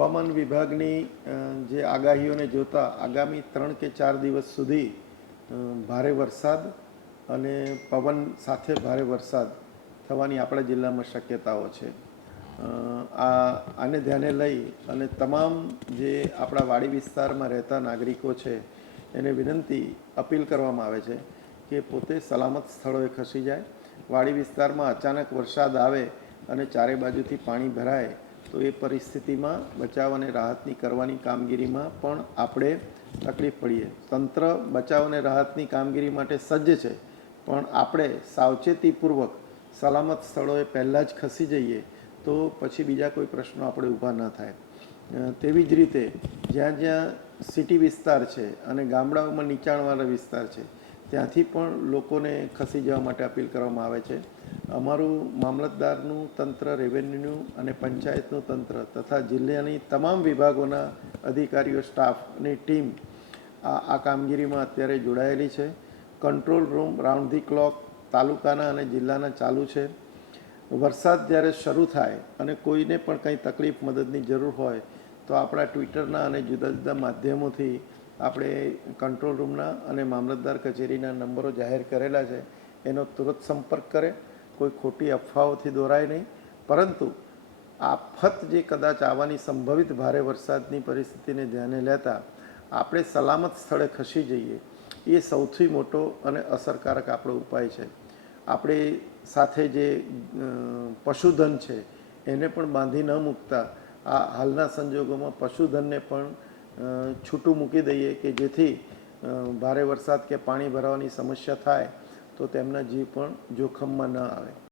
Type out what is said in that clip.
હવામાન વિભાગની જે આગાહીઓને જોતા આગામી 3 કે 4 દિવસ સુધી ભારે વરસાદ અને પવન સાથે ભારે વરસાદ થવાની આપણા જિલ્લામાં શક્યતાઓ છે। આને ધ્યાને લઈ અને તમામ જે આપણા વાડી વિસ્તારમાં રહેતા નાગરિકો છે એને વિનંતી અપીલ કરવામાં આવે છે કે પોતે સલામત સ્થળોએ ખસી જાય। વાડી વિસ્તારમાં અચાનક વરસાદ આવે અને ચારે બાજુથી પાણી ભરાય તો એ પરિસ્થિતિમાં બચાવ અને રાહતની કરવાની કામગીરીમાં પણ આપણે તકલીફ પડીએ। તંત્ર બચાવ અને રાહતની કામગીરી માટે સજ્જ છે, પણ આપણે સાવચેતીપૂર્વક સલામત સ્થળોએ પહેલાં જ ખસી જઈએ તો પછી બીજા કોઈ પ્રશ્નો આપણે ઊભા ન થાય। તેવી જ રીતે જ્યાં જ્યાં સિટી વિસ્તાર છે અને ગામડાઓમાં નીચાણવાળા વિસ્તાર છે ત્યાંથી પણ લોકોને ખસી જવા માટે અપીલ કરવામાં આવે છે। અમારું મામલતદારનું તંત્ર, રેવન્યુનું અને પંચાયતનું તંત્ર તથા જિલ્લાની તમામ વિભાગોના અધિકારીઓ, સ્ટાફની ટીમ આ કામગીરીમાં અત્યારે જોડાયેલી છે। Control room round the clock તાલુકાના અને જિલ્લાના ચાલુ છે। વરસાદ જ્યારે શરૂ થાય અને કોઈને પણ કંઈ તકલીફ, મદદની જરૂર હોય તો આપણા ટ્વિટરના અને જુદા જુદા માધ્યમોથી આપણે કંટ્રોલ રૂમના અને મામલતદાર કચેરીના નંબરો જાહેર કરેલા છે, એનો તુરંત સંપર્ક કરે। કોઈ ખોટી અફવાઓથી દોરાય નહીં, પરંતુ આફત જે કદાચ આવવાની સંભવિત ભારે વરસાદની પરિસ્થિતિને ધ્યાને લેતા આપણે સલામત સ્થળે ખસી જઈએ એ સૌથી મોટો અને અસરકારક આપણો ઉપાય છે। આપણે સાથે જે પશુધન છે એને પણ બાંધી ન મૂકતા આ હાલના સંજોગોમાં પશુધનને પણ છૂટું મૂકી દઈએ કે જેથી ભારે વરસાદ કે પાણી ભરાવાની સમસ્યા થાય તો તેમના જીવ પણ જોખમમાં ન આવે।